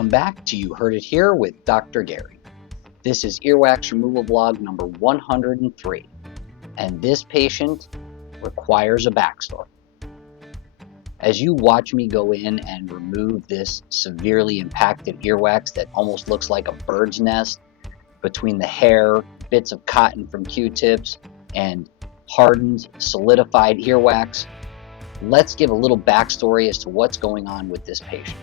Welcome back to You Heard It Here with Dr. Gary. This is earwax removal vlog number 103, and this patient requires a backstory. As you watch me go in and remove this severely impacted earwax that almost looks like a bird's nest between the hair, bits of cotton from Q-tips, and hardened, solidified earwax, let's give a little backstory as to what's going on with this patient.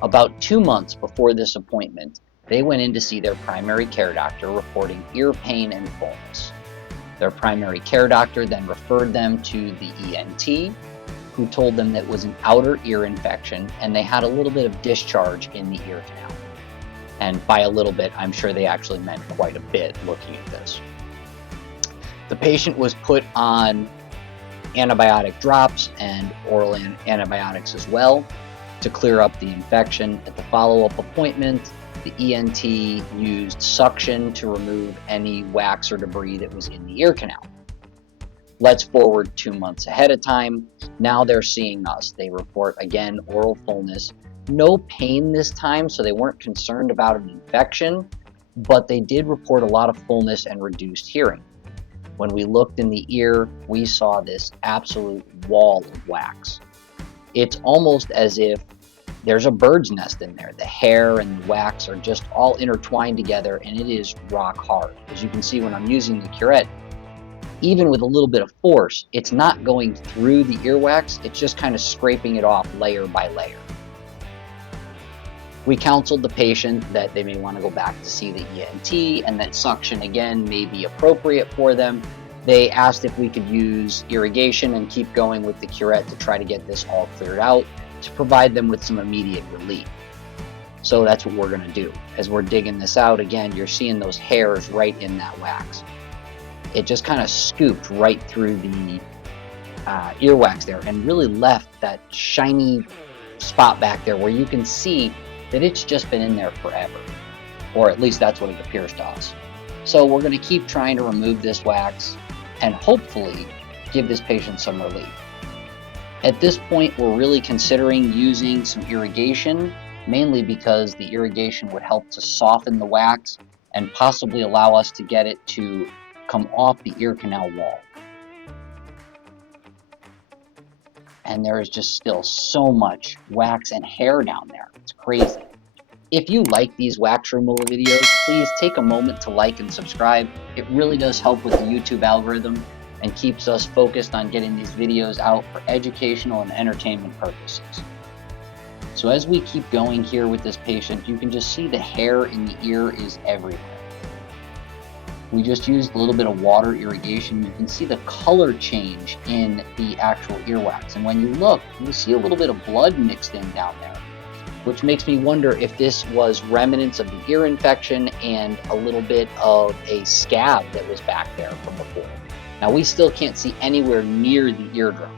About 2 months before this appointment, they went in to see their primary care doctor reporting ear pain and fullness. Their primary care doctor then referred them to the ENT, who told them that it was an outer ear infection and they had a little bit of discharge in the ear canal. And by a little bit, I'm sure they actually meant quite a bit looking at this. The patient was put on antibiotic drops and oral antibiotics as well to clear up the infection. At the follow-up appointment, the ENT used suction to remove any wax or debris that was in the ear canal. Let's forward 2 months ahead of time. Now they're seeing us. They report, again, oral fullness. No pain this time, so they weren't concerned about an infection, but they did report a lot of fullness and reduced hearing. When we looked in the ear, we saw this absolute wall of wax. It's almost as if there's a bird's nest in there. The hair and the wax are just all intertwined together, and it is rock hard. As you can see when I'm using the curette, even with a little bit of force, it's not going through the earwax, it's just kind of scraping it off layer by layer. We counseled the patient that they may want to go back to see the ENT and that suction again may be appropriate for them. They asked if we could use irrigation and keep going with the curette to try to get this all cleared out to provide them with some immediate relief. So that's what we're going to do. As we're digging this out, again, you're seeing those hairs right in that wax. It just kind of scooped right through the earwax there and really left that shiny spot back there where you can see that it's just been in there forever, or at least that's what it appears to us. So we're going to keep trying to remove this wax and hopefully give this patient some relief. At this point, we're really considering using some irrigation, mainly because the irrigation would help to soften the wax and possibly allow us to get it to come off the ear canal wall. And there is just still so much wax and hair down there. It's crazy. If you like these wax removal videos, please take a moment to like and subscribe. It really does help with the YouTube algorithm and keeps us focused on getting these videos out for educational and entertainment purposes. So as we keep going here with this patient, you can just see the hair in the ear is everywhere. We just used a little bit of water irrigation. You can see the color change in the actual earwax. And when you look, you see a little bit of blood mixed in down there, which makes me wonder if this was remnants of the ear infection and a little bit of a scab that was back there from before. Now we still can't see anywhere near the eardrum.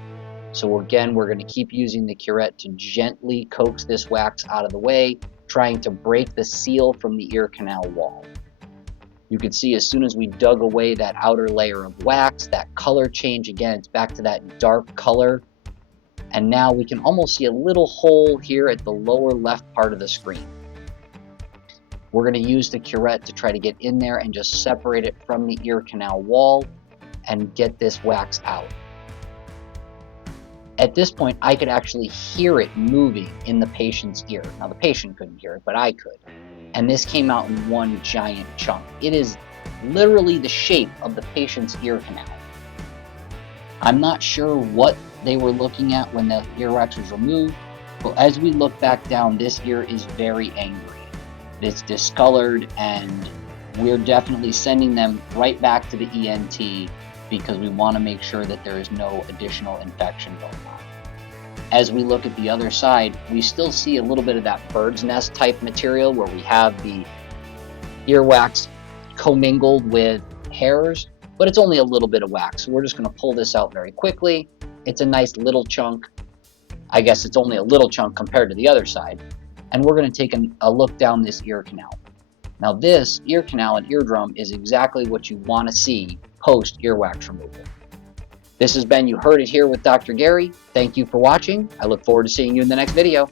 So again, we're going to keep using the curette to gently coax this wax out of the way, trying to break the seal from the ear canal wall. You can see as soon as we dug away that outer layer of wax, that color change, again, it's back to that dark color. And now we can almost see a little hole here at the lower left part of the screen. We're going to use the curette to try to get in there and just separate it from the ear canal wall and get this wax out. At this point, I could actually hear it moving in the patient's ear. Now, the patient couldn't hear it, but I could. And this came out in one giant chunk. It is literally the shape of the patient's ear canal. I'm not sure what they were looking at when the earwax was removed, but as we look back down, this ear is very angry. It's discolored, and we're definitely sending them right back to the ENT because we want to make sure that there is no additional infection going on. As we look at the other side, we still see a little bit of that bird's nest type material where we have the earwax commingled with hairs, but it's only a little bit of wax. So we're just going to pull this out very quickly. It's a nice little chunk. I guess it's only a little chunk compared to the other side. And we're going to take a look down this ear canal. Now this ear canal and eardrum is exactly what you want to see post earwax removal. This has been You Heard It Here with Dr. Gary. Thank you for watching. I look forward to seeing you in the next video.